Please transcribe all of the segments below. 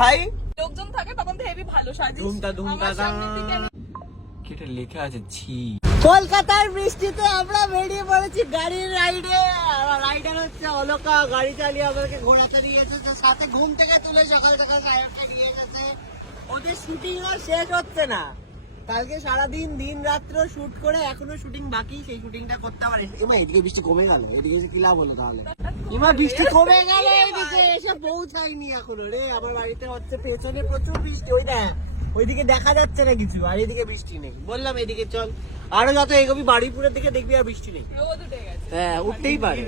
ভাই? লোকজন থাকে তখন তো হেভি ভালো সাজিস। ধুমটা কেটে লেখা আছে ছি। কলকাতার বৃষ্টিতে আমরা বেরিয়ে পড়েছি গাড়ির রাইডে। রাইডার হচ্ছে অলকা, গাড়ি চালিয়ে আমাদেরকে ঘোরাতে নিয়ে এসেছে, সাথে ঘুম থেকে তুলে সকাল সকাল সাহেবকে নিয়ে এসেছে। ওদের শুটিং আর শেষ হচ্ছে না, কালকে সারাদিন দিন রাত্র শুট করে এখনো শুটিং বাকি, সেই শুটিংটা করতে পারে। এমা এদিকে বৃষ্টি কমে গেল, এদিকে এসে কি লাভ হলো তাহলে? এমা বৃষ্টি কমে গেল, এদিকে এসে পৌঁছায়নি এখনো রে। আমার বাড়িতে হচ্ছে পেছনে প্রচুর বৃষ্টি, ওই দেখ ওইদিকে দেখা যাচ্ছে না কিছু, আর এদিকে বৃষ্টি নেই। বললাম এদিকে চল, আরো যত এগোবি বাড়িপুরের দিকে দেখবি আর বৃষ্টি নেই। হ্যাঁ উঠতেই পারে।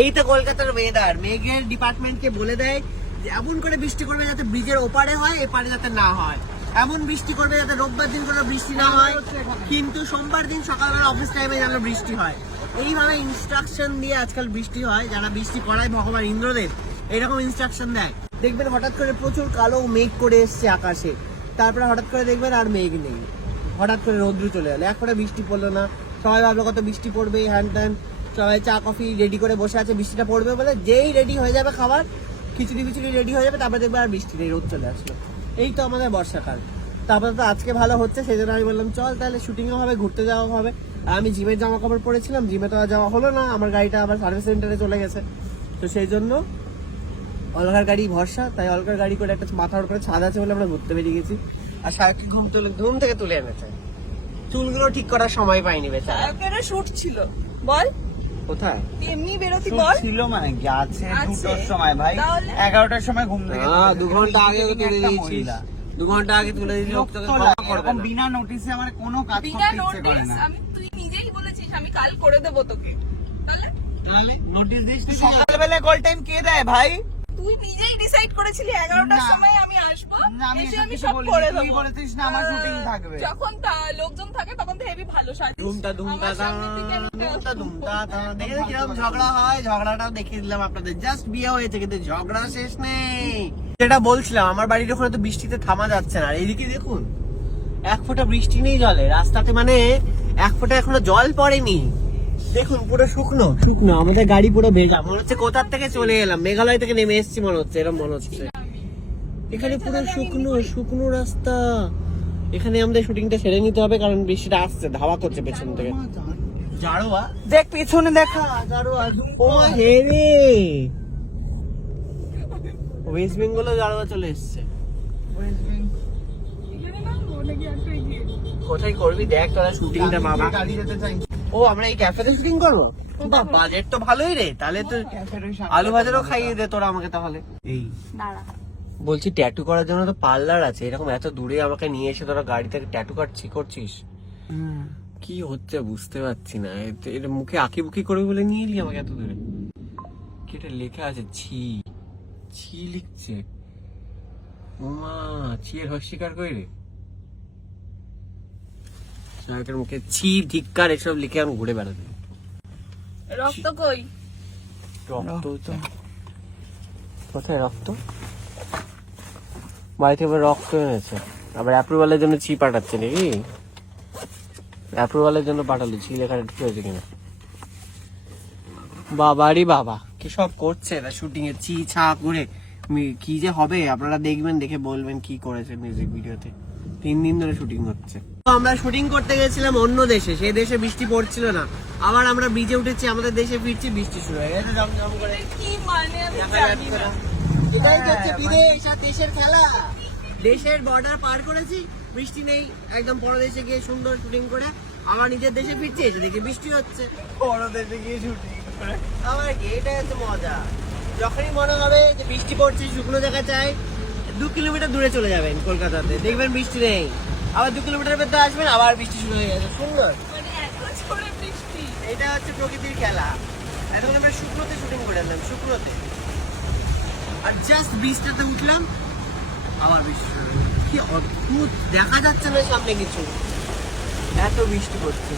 এই তো কলকাতার ওয়েদার। মেঘের ডিপার্টমেন্টকে বলে দেয় যে এমন করে বৃষ্টি করবে যাতে ব্রিজের ওপারে হয়, এপারে যাতে না হয়। এমন বৃষ্টি করবে যাতে রোববার দিন কোনো বৃষ্টি না হয়, কিন্তু সোমবার দিন সকালবেলা অফিস টাইমে যেন বৃষ্টি হয়। এইভাবে ইনস্ট্রাকশন দিয়ে আজকাল বৃষ্টি হয়। যারা বৃষ্টি করায় ভগবান ইন্দ্রদেব এরকম ইনস্ট্রাকশন দেয়। দেখবেন হঠাৎ করে প্রচুর কালো মেঘ করে এসছে আকাশে, তারপরে হঠাৎ করে দেখবেন আর মেঘ নেই, হঠাৎ করে রৌদ্র চলে গেল, এক ফোঁটা বৃষ্টি পড়লো না। সবাই ভাবলো কত বৃষ্টি পড়বে, হ্যান ত্যান, সবাই চা কফি রেডি করে বসে আছে বৃষ্টিটা পড়বে বলে। যেই রেডি হয়ে যাবে খাবার, খিচুড়ি ফিচুড়ি রেডি হয়ে যাবে, তারপরে দেখবে আর বৃষ্টি নেই, রোদ চলে আসলো। এই তো আমাদের বর্ষাকাল। তারপরে তো আজকে ভালো হচ্ছে, সেই জন্য আমি বললাম চল তাহলে শুটিংও হবে, ঘুরতে যাওয়া হবে। আর আমি জিমের জামা কাপড় পরেছিলাম, জিমে তো আর যাওয়া হলো না, আমার গাড়িটা আবার সার্ভিস সেন্টারে চলে গেছে। তো সেই জন্য অলকার গাড়ি ভরসা, তাই অলকার গাড়ি করে একটা মাথার উপরে ছাদ আছে বলে আমরা ঘুরতে বেরিয়ে গেছি। আর সারাকে ঘুম থেকে তুলে এনেছে, চুলগুলো ঠিক করার সময় পাইনি বেচারা। শুট ছিল বল কোথায় এমনি বেরোতি বল ছিল, মানে গেছে 2টার সময় ভাই, 11টার সময় ঘুম থেকে 2 ঘন্টা আগে তুলে দিয়েছি, 2 ঘন্টা আগে তুলে দিয়েছি। এরকম বিনা নোটিসে আমার কোনো কাজ বিনা করতে ইচ্ছে করে নোটিস। না। আমি তুই নিজেই বলেছিস আমি কাল করে দেবো তোকে, তাহলে নোটিস দিস তুই? সকালবেলা কল টাইম কে দেয় ভাই? তুই নিজেই ডিসাইড করেছিলি 11টার না। সময় আমি আসবো, না, আমি এসে এসব আমি কিছু সব বলিনি। করে তুই দেবো। বলেছিস না আমার শুটিং থাকবে। যখন লোকজন থাকে তখন তো হেভি ভালো সাজিস। ধুমটা আমার সামনে থেকে আমি দেখে কিরকম ঝগড়া হয়, ঝগড়াটাও দেখিয়ে দিলাম আপনাদের। জাস্ট বিয়ে হয়েছে কিন্তু ঝগড়া শেষ নেই। যেটা বলছিলাম, আমার বাড়ির ওখানে তো বৃষ্টিতে থামা যাচ্ছে না। এইদিকে দেখুন, এক ফোঁটা বৃষ্টি নেই জলে রাস্তাতে, মানে এক ফোঁটা এখনো জল পড়েনি। দেখুন পুরো শুকনো শুকনো, আমাদের গাড়ি পুরো ভেজা, মনে হচ্ছে কোথার থেকে চলে এলাম, মেঘালয় থেকে নেমে এসেছি মনে হচ্ছে, এরকম মনে হচ্ছে। এখানে পুরো শুকনো শুকনো রাস্তা। এখানে আমাদের শুটিংটা সেরে নিতে হবে, কারণ বৃষ্টিটা আসছে, ধাওয়া করছে পেছন থেকে। জারোয়া দেখ পেছনে দেখা, জারোয়া, ও হে রে, ওয়েস্ট বেঙ্গলে জারোয়া চলে এসছে। কোথায় করবি দেখ তোরা শুটিংটা বাবা? গাড়ি যেতে চাই। ও আমরা এই ক্যাফেতে শুটিং করবো? বাহ, বাজেট তো ভালোই রে, তাহলে তো আলু ভাজারও খাইয়ে দে তোরা আমাকে তাহলে। এই দাঁড়া বলছি ট্যাটু করার জন্য তো পার্লার আছে, এরকম এত দূরে আমাকে নিয়ে এসে তোরা গাড়ি থেকে ট্যাটু করছিস? কি হচ্ছে বুঝতে পারছি না। এর মুখে আঁকি বুকি করবে বলে নিয়ে এলি আমাকে এত দূরে? কেটে লেখা আছে ছি, ছি লিখছে। ওমা, ছি এর হস্বীকার কই রে? সাহেবের মুখে ছি, ধিক্কার এসব লিখে আমি ঘুরে বেড়াতে। রক্ত কই? রক্ত কোথায়? রক্ত বাড়ি থেকে রক্ত এনেছে, আবার অ্যাপ্রুভালের জন্য ছি পাঠাচ্ছে নাকি? অ্যাপ্রুভালের জন্য পাঠালো, ছি লেখাটা ঠিক হয়েছে কিনা? বাবারি বাবা, কি সব করছে এরা শুটিং এ, ছি ছা করে। কি যে হবে আপনারা দেখবেন, দেখে বলবেন কি করেছে মিউজিক ভিডিওতে। 3 দিন ধরে শুটিং হচ্ছে। আমরা শুটিং করতে গেছিলাম অন্য দেশে, সেই দেশে বৃষ্টি পড়ছিল না। আবার আমরা ব্রিজে উঠেছি, আমাদের দেশে ফিরছি, বৃষ্টি শুরু হয়ে গেছে জমজম করে। কি মানে আমি জানি না। এটাই হচ্ছে বিদেশ আর দেশের খেলা। দেশের বর্ডার পার করেছি, বৃষ্টি নেই, একদম পরদেশে গিয়ে সুন্দর শুটিং করে আমার নিজের দেশে ফিরছি, এসে দেখি বৃষ্টি হচ্ছে। পরদেশে গিয়ে শুটিং করে আবার কি, এটাই হচ্ছে মজা। যখনই মনে হবে যে বৃষ্টি পড়ছে, শুকনো জায়গা চাই, 2 কিলোমিটার দূরে চলে যাবেন কলকাতাতে, দেখবেন বৃষ্টি নেই। আবার 2 কিলোমিটার ভেতরে আসবেন, আবার বৃষ্টি শুরু হয়ে গেছে। সুন্দর, মানে এত জোরে বৃষ্টি। এটা হচ্ছে প্রকৃতির খেলা। এখন আমরা শুকনোতে শুটিং করে এলাম, শুকনোতে। আর জাস্ট বৃষ্টিতে উঠলাম, আবার বৃষ্টি শুরু হয়ে গেল। কি অদ্ভুত, দেখা যাচ্ছে না সামনে কিছু, এত বৃষ্টি পড়ছে।